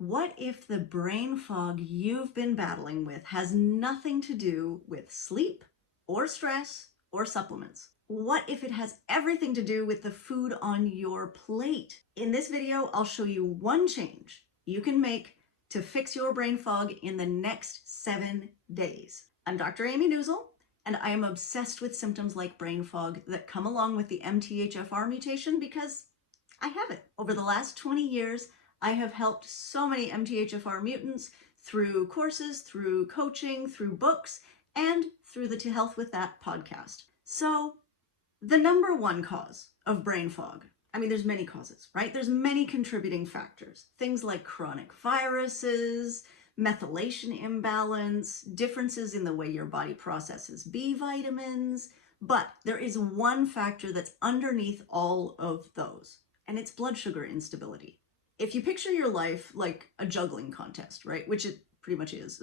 What if the brain fog you've been battling with has nothing to do with sleep or stress or supplements? What if it has everything to do with the food on your plate? In this video, I'll show you one change you can make to fix your brain fog in the next 7 days. I'm Dr. Amy Neuzil, and I am obsessed with symptoms like brain fog that come along with the MTHFR mutation because I have it. Over the last 20 years, I have helped so many MTHFR mutants through courses, through coaching, through books, and through the To Health With That podcast. So the number one cause of brain fog, I mean, there's many causes, right? There's many contributing factors. Things like chronic viruses, methylation imbalance, differences in the way your body processes B vitamins. But there is one factor that's underneath all of those, and it's blood sugar instability. If you picture your life like a juggling contest, right, which it pretty much is,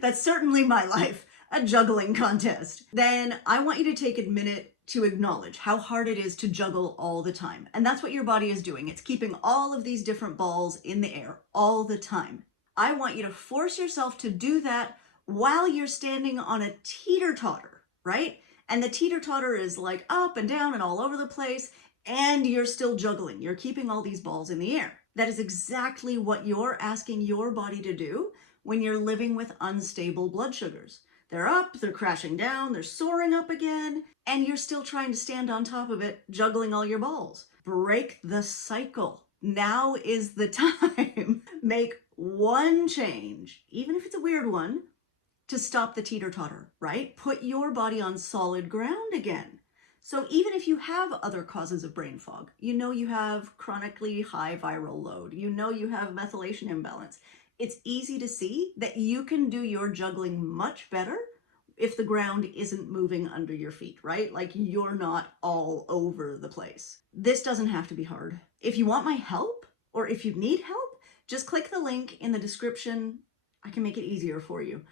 that's certainly my life, a juggling contest, then I want you to take a minute to acknowledge how hard it is to juggle all the time. And that's what your body is doing. It's keeping all of these different balls in the air all the time. I want you to force yourself to do that while you're standing on a teeter-totter, right? And the teeter-totter is like up and down and all over the place, and you're still juggling. You're keeping all these balls in the air. That is exactly what you're asking your body to do when you're living with unstable blood sugars. They're up, they're crashing down, they're soaring up again, and you're still trying to stand on top of it, juggling all your balls. Break the cycle. Now is the time. Make one change, even if it's a weird one, to stop the teeter-totter, right? Put your body on solid ground again. So even if you have other causes of brain fog, you know you have chronically high viral load, you know you have methylation imbalance, it's easy to see that you can do your juggling much better if the ground isn't moving under your feet, right? Like you're not all over the place. This doesn't have to be hard. If you want my help, or if you need help, just click the link in the description. I can make it easier for you.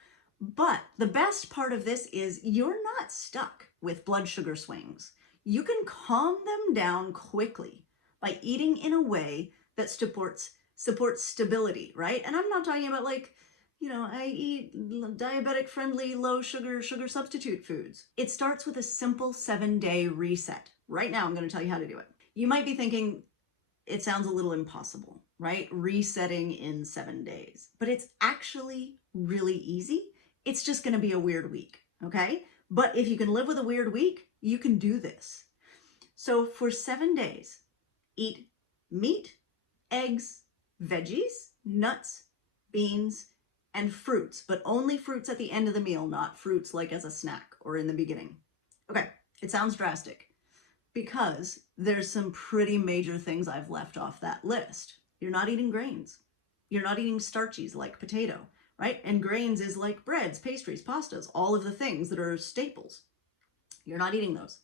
But the best part of this is you're not stuck with blood sugar swings. You can calm them down quickly by eating in a way that supports stability, right? And I'm not talking about like, I eat diabetic friendly, low sugar substitute foods. It starts with a simple 7-day reset. Right now, I'm going to tell you how to do it. You might be thinking it sounds a little impossible, right? Resetting in 7 days, but it's actually really easy. It's just going to be a weird week, okay? But if you can live with a weird week, you can do this. So for 7 days, eat meat, eggs, veggies, nuts, beans, and fruits, but only fruits at the end of the meal, not fruits like as a snack or in the beginning. Okay, it sounds drastic because there's some pretty major things I've left off that list. You're not eating grains. You're not eating starchies like potato, right? And grains is like breads, pastries, pastas, all of the things that are staples. You're not eating those.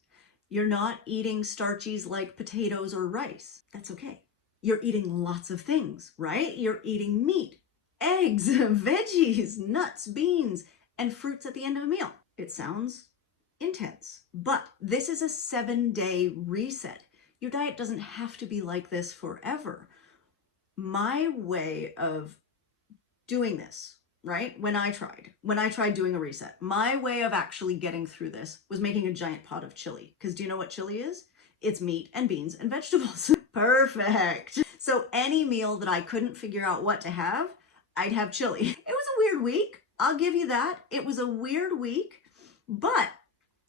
You're not eating starchies like potatoes or rice. That's okay. You're eating lots of things, right? You're eating meat, eggs, veggies, nuts, beans, and fruits at the end of a meal. It sounds intense, but this is a 7-day reset. Your diet doesn't have to be like this forever. My way of doing this, right? When I tried doing a reset, my way of actually getting through this was making a giant pot of chili. Because do you know what chili is? It's meat and beans and vegetables. Perfect. So any meal that I couldn't figure out what to have, I'd have chili. It was a weird week. I'll give you that. It was a weird week, but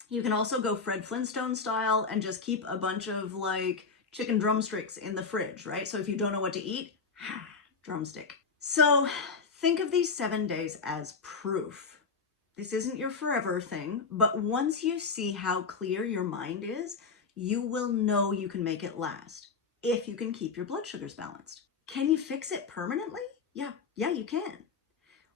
you can also go Fred Flintstone style and just keep a bunch of like chicken drumsticks in the fridge, right? So if you don't know what to eat, drumstick. So think of these 7 days as proof. This isn't your forever thing, but once you see how clear your mind is, you will know you can make it last if you can keep your blood sugars balanced. Can you fix it permanently? Yeah, you can.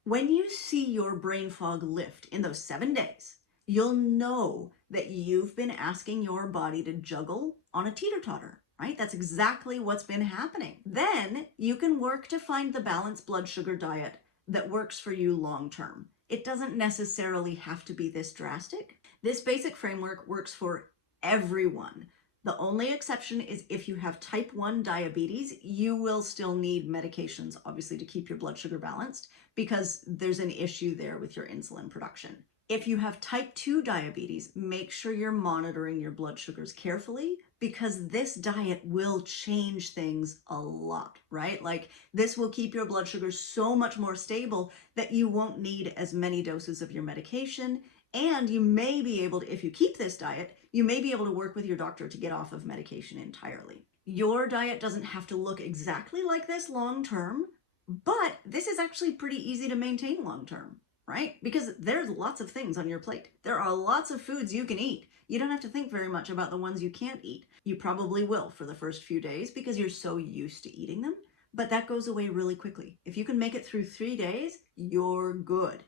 When you see your brain fog lift in those 7 days, you'll know that you've been asking your body to juggle on a teeter-totter, right? That's exactly what's been happening. Then you can work to find the balanced blood sugar diet that works for you long term. It doesn't necessarily have to be this drastic. This basic framework works for everyone. The only exception is if you have type 1 diabetes, you will still need medications, obviously, to keep your blood sugar balanced because there's an issue there with your insulin production. If you have type 2 diabetes, make sure you're monitoring your blood sugars carefully because this diet will change things a lot, right? Like this will keep your blood sugars so much more stable that you won't need as many doses of your medication. And you may be able to, if you keep this diet, you may be able to work with your doctor to get off of medication entirely. Your diet doesn't have to look exactly like this long term, but this is actually pretty easy to maintain long term, right? Because there's lots of things on your plate. There are lots of foods you can eat. You don't have to think very much about the ones you can't eat. You probably will for the first few days because you're so used to eating them, but that goes away really quickly. If you can make it through 3 days, you're good.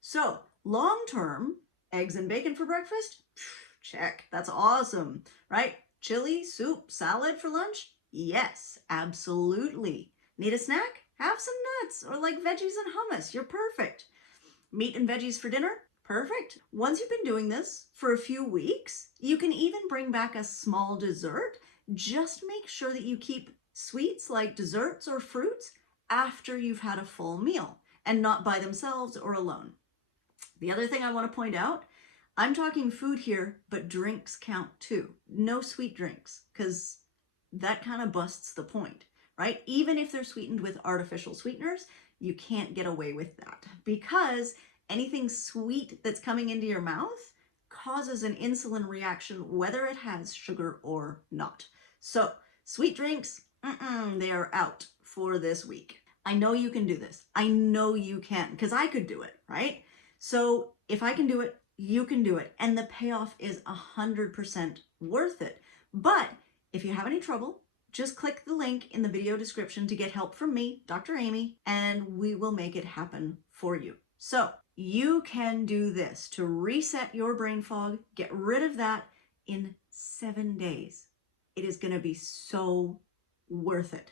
So long term, eggs and bacon for breakfast? Check, that's awesome, right? Chili, soup, salad for lunch? Yes, absolutely. Need a snack? Have some nuts or like veggies and hummus. You're perfect. Meat and veggies for dinner? Perfect. Once you've been doing this for a few weeks, you can even bring back a small dessert. Just make sure that you keep sweets like desserts or fruits after you've had a full meal and not by themselves or alone. The other thing I want to point out, I'm talking food here, but drinks count too. No sweet drinks, because that kind of busts the point, right? Even if they're sweetened with artificial sweeteners, you can't get away with that because anything sweet that's coming into your mouth causes an insulin reaction, whether it has sugar or not. So sweet drinks, they are out for this week. I know you can do this. I know you can, because I could do it, right? So if I can do it, you can do it. And the payoff is 100% worth it. But if you have any trouble, just click the link in the video description to get help from me, Dr. Amy, and we will make it happen for you. So you can do this to reset your brain fog, get rid of that in 7 days. It is going to be so worth it.